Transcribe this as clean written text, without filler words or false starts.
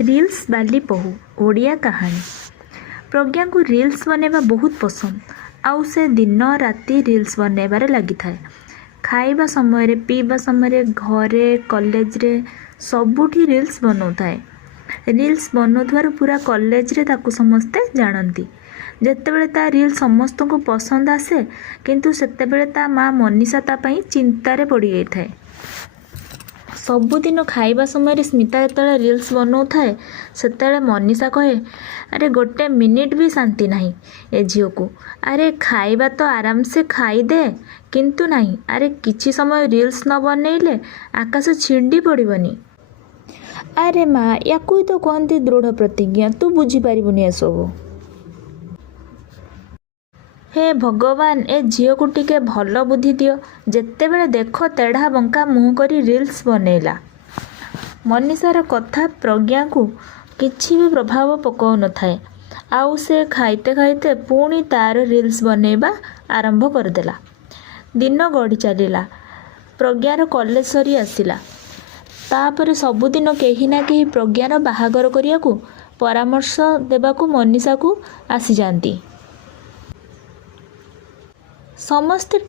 Reels ବାଲି ବୋହୂ ଓଡ଼ିଆ କାହାଣୀ। ପ୍ରଜ୍ଞାକୁ reels ବନେଇବା ବହୁତ ପସନ୍ଦ। ଆଉ ସେ ଦିନ ରାତି ରିଲ୍ସ ବନେଇବାରେ ଲାଗିଥାଏ। ଖାଇବା ସମୟରେ, ପିଇବା ସମୟରେ, ଘରେ, କଲେଜରେ ସବୁଠି ରିଲ୍ସ ବନାଉଥାଏ। ରିଲ୍ସ ବନାଉଥିବାରୁ ପୁରା କଲେଜରେ ତାକୁ ସମସ୍ତେ ଜାଣନ୍ତି। ଯେତେବେଳେ ତା ରିଲ୍ ସମସ୍ତଙ୍କୁ ପସନ୍ଦ ଆସେ, କିନ୍ତୁ ସେତେବେଳେ ତା ମା' ମନୀଷା ତା ପାଇଁ ଚିନ୍ତାରେ ପଡ଼ିଯାଇଥାଏ। ସବୁଦିନ ଖାଇବା ସମୟରେ ସ୍ମିତା ଯେତେବେଳେ ରିଲ୍ସ ବନାଉଥାଏ, ସେତେବେଳେ ମନୀଷା କହେ, ଆରେ ଗୋଟେ ମିନିଟ୍ ବି ଶାନ୍ତି ନାହିଁ ଏ ଝିଅକୁ। ଆରେ ଖାଇବା ତ ଆରାମସେ ଖାଇଦେ, କିନ୍ତୁ ନାହିଁ, ଆରେ କିଛି ସମୟ ରିଲ୍ସ ନ ବନେଇଲେ ଆକାଶ ଛିଣ୍ଡି ପଡ଼ିବନି। ଆରେ ମା', ୟାକୁ ହିଁ ତ କହନ୍ତି ଦୃଢ଼ ପ୍ରତିଜ୍ଞା। ତୁ ବୁଝିପାରିବୁନି ଏସବୁ। ହେ ଭଗବାନ, ଏ ଝିଅକୁ ଟିକେ ଭଲ ବୁଦ୍ଧି ଦିଅ। ଯେତେବେଳେ ଦେଖ ତେଢ଼ା ବଙ୍କା ମୁହଁ କରି ରିଲ୍ସ ବନେଇଲା। ମନୀଷାର କଥା ପ୍ରଜ୍ଞାକୁ କିଛି ବି ପ୍ରଭାବ ପକାଉନଥାଏ। ଆଉ ସେ ଖାଇତେ ଖାଇତେ ପୁଣି ତାର ରିଲ୍ସ ବନେଇବା ଆରମ୍ଭ କରିଦେଲା। ଦିନ ଗଡ଼ି ଚାଲିଲା। ପ୍ରଜ୍ଞାର କଲେଜ ସରି ଆସିଲା। ତାପରେ ସବୁଦିନ କେହି ନା କେହି ପ୍ରଜ୍ଞାର ବାହାଘର କରିବାକୁ ପରାମର୍ଶ ଦେବାକୁ ମନୀଷାକୁ ଆସିଯାଆନ୍ତି। ସମସ୍ତେ